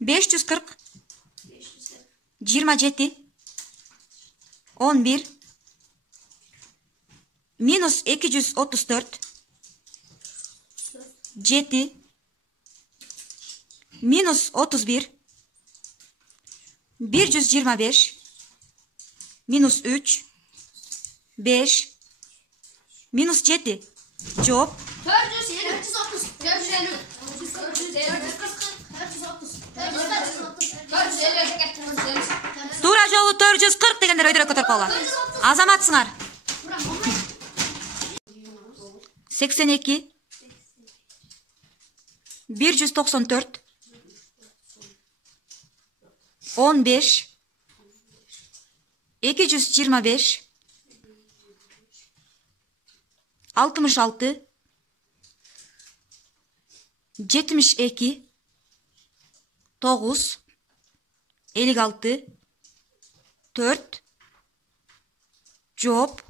540 27 11 minus 234 7 minus 31 125 minus 3 5 minus 7 cevap 430 450 Тура жолу 440 дегендер өйдөрөк көтөрүп калган. Азаматсыңар. 82 194 15 225 66 72 9 56 4 Job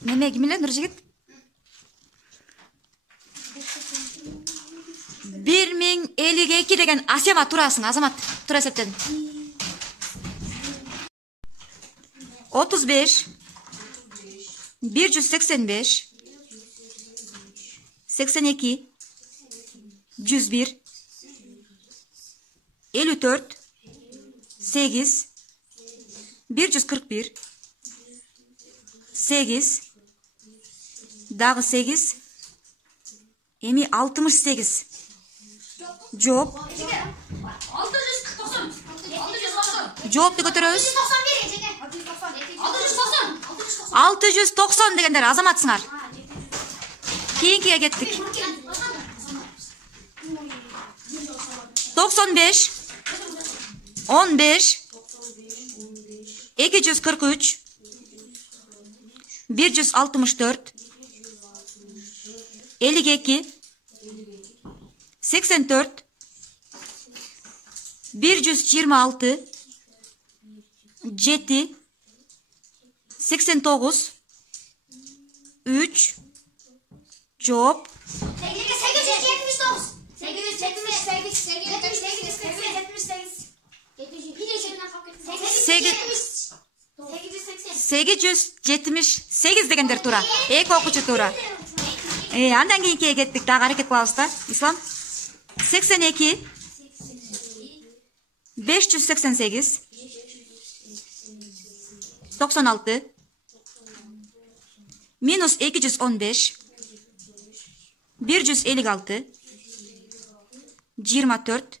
Неме кимилер Нуржигит? 1052 деген Асема турасың, Азамат. Тура эсептедим. 35 185 82 101 54 8 141 8 дагы 8 эми 68 жооп жоопду көтөрөбүз 690 дегендер азаматсыңар. Кийинкиге кеттик. 95 15 243 164 52 84 126 7 89 3 Cevap 878 дегендер тура. Эки окуучу тура. Андан кийинкиге кеттик. Дагы аракет кылабыз да. Ислам 82 588 96 minus 215 156 24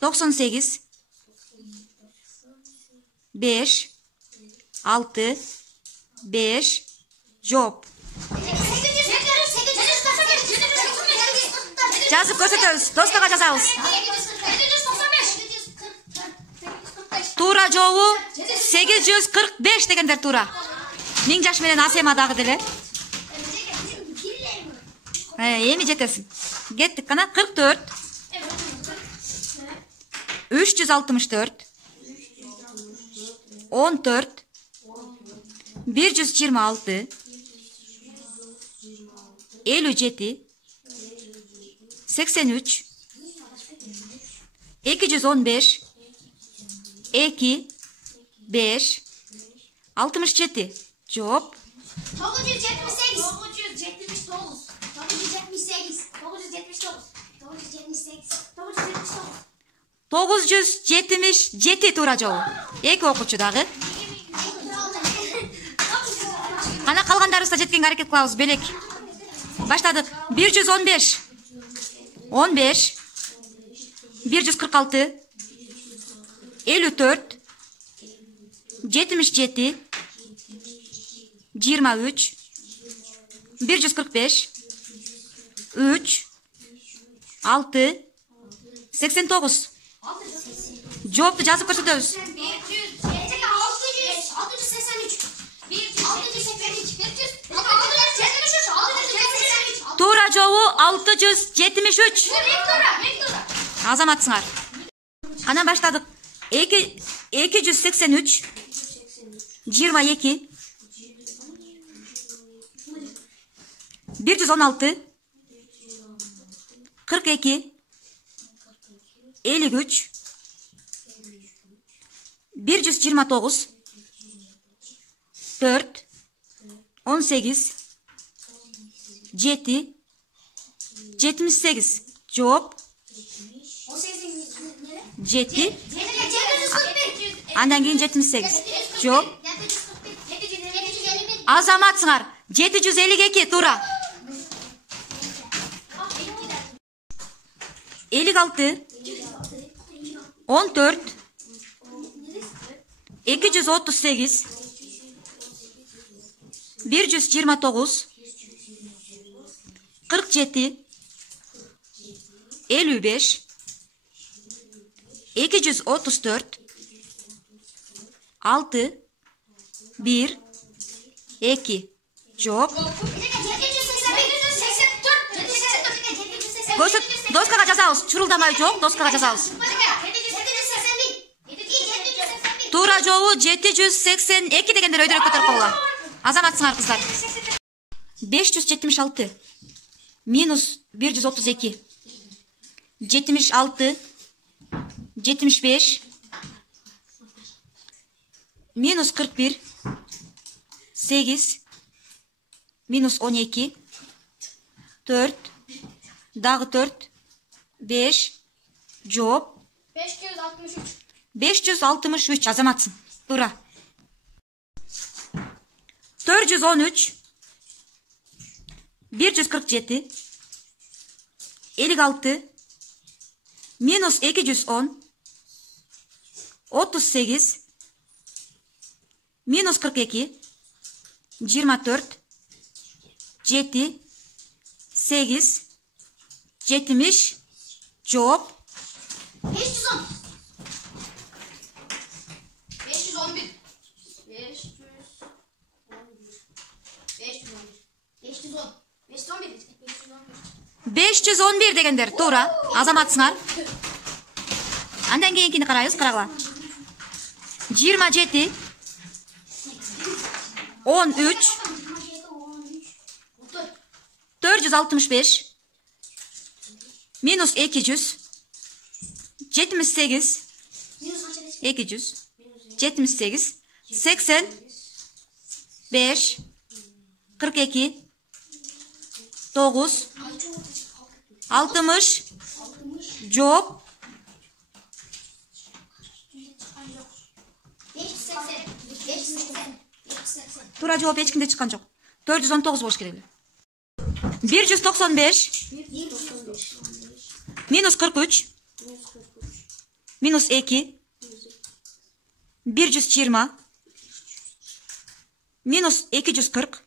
98 5 6 5 Job жазып көрсөтөбүз, досторго жазабыз. Тура жообу 845 дегендер тура. 1000 жаш менен Асема дагы деле. Эми жетесиң. Кеттик кана 44 364 14 126 57 83 215 2 5 67 Cevap 978 978 977 тура жолу. Эки окуучу дагы. Кана калгандарыбызда жеткенге аракет кылабыз. Белек. Баштадык. 115 15 146 54 77 23 145 3 6 89 Жоопту жазып көрсөтөбүз. 683 683 Туура жообу 673. Мектора. Азаматсыңар. Анан баштадык. 283 22 116 42 53 129 4 18 7 78 жооп 7 андан кийин 78 жооп азаматсыңар 752 туура 56 14 238 129 47 55 234 6 1 2 жооп доскага жазабыз, чурулдамай жок, доскага жазабыз. Туура жообу 782 дегендер өйдөрөк көтөрүп койгула. Азаматсыңар кыздар. 576 минус 132 76 75 минус 41 8 минус 12 4 дагы 4 5 жооп 563 азаматсың. Туура. 413 147 56 минус 210 38 минус 42 24 7 8 70 жооп 511 511 дегендер туура. Азаматсыңар. Андан кийинкини карайбыз, карагыла. 27 13 465 минус 200 78 200 78 85 42 9 60 жооп 580 туура жооп эч кимде чыккан жок. 419 болуш керек эле. 195 минус 43 минус 2 120 минус 240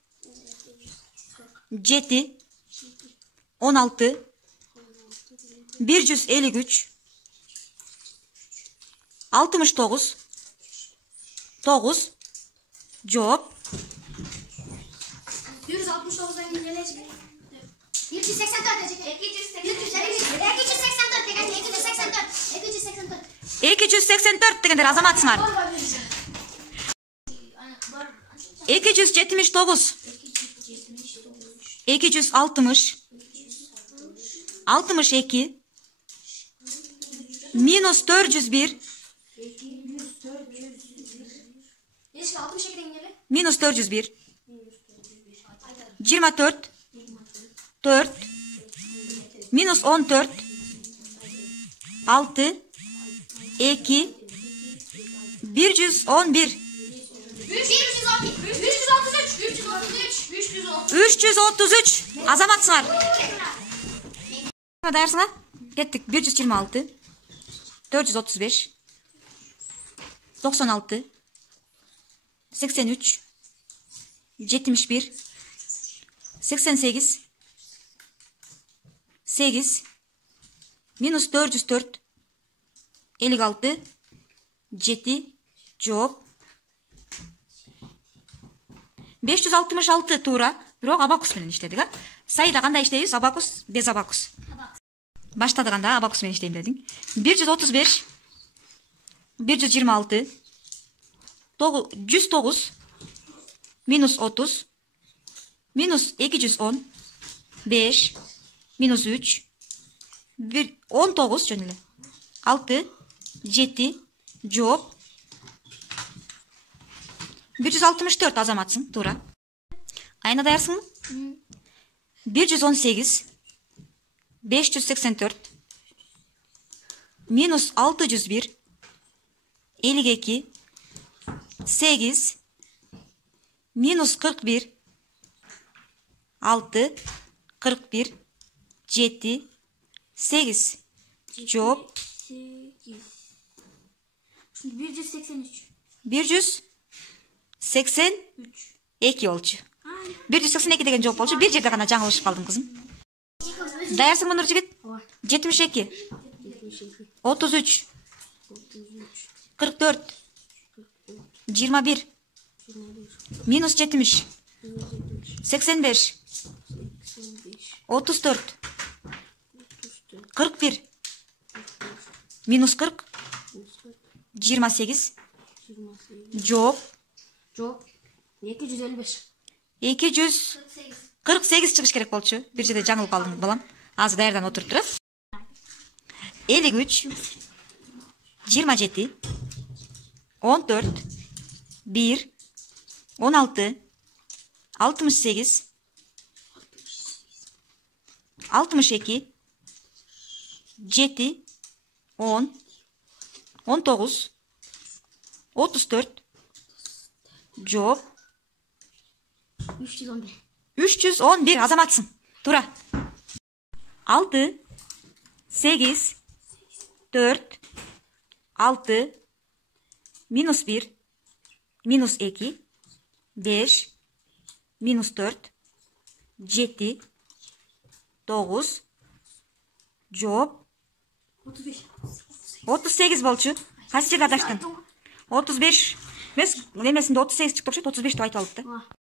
7 16 153 69 9 жооп 169'dan gelecek. 284 284 дегендер азаматсыңар. 279 260 62 минус 401 минус 401 24 4 минус 14 6 2 111 333 азаматсыңар. Даярсыңар? Кеттик. 126 435 96 83 71 88 8 минус 404 56 7 жооп 566 туура. Бирок абакус менен иштедик, а? Сайда кандай иштейбиз? Абакус, без абакус. Баштадык анда абакус менен иштейм дедиң. 135, 126, 109, минус 30, минус 210, 5, минус 3, 19 жөн эле. 6, 7, жооп. 164 азаматсың, туура. Айна даярсыңбы? 118, 584, минус 601, 52, 8, минус 41, 6, 41, 7, 8. Жооп 8. 183. 182 болчу. 182 деген жооп болчу. Бир жерде гана жаңылышып калдым, кызым. Даярсыңбы, Нуржигит? 72, 33, 44, 21, минус 70, 85, 34, 41, минус 40, 28, жооп 255. 248 чыгыш керек болчу. Бир жерде жаңылып калдым, балам. Азыр даярданып отуруп турат. 53, 27, 14, 1, 16, 68, 62, 7, 10, 19, 34, жооп 311. 311 азаматсың. Тура. 6, 8, 4, 6, минус 1, минус 2, 5, минус 4, 7, 9, жооп 35. 38 болчу. Кайсы жерде адаштың? 35. Эмес, немесинде 38 чыктып турчу, 35 деп айтып алып да.